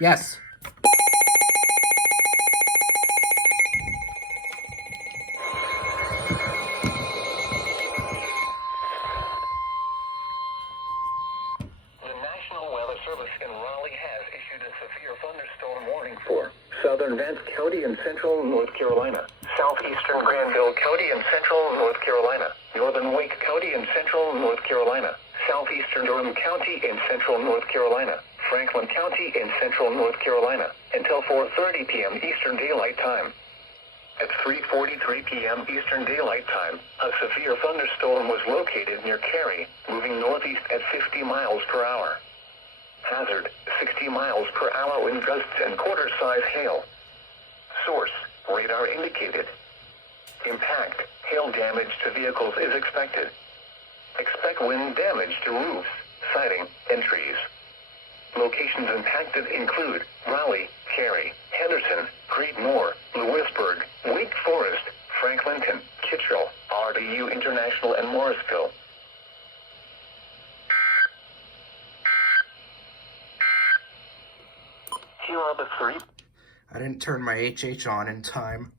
Yes. The National Weather Service in Raleigh has issued a severe thunderstorm warning for southern Vance County in central North Carolina, southeastern Granville County in central North Carolina, northern Wake County in central North Carolina, southeastern Durham County in central North Carolina, Franklin County in central North Carolina, until 4:30 p.m. Eastern Daylight Time. At 3:43 p.m. Eastern Daylight Time, a severe thunderstorm was located near Cary, moving northeast at 50 miles per hour. Hazard, 60 miles per hour wind gusts and quarter-size hail. Source, radar indicated. Impact, hail damage to vehicles is expected. Expect wind damage to roofs, siding, and trees. Locations impacted include Raleigh, Cary, Henderson, Creedmoor, Lewisburg, Wake Forest, Franklinton, Kittrell, RDU International, and Morrisville. Here are the three. I didn't turn my HH on in time.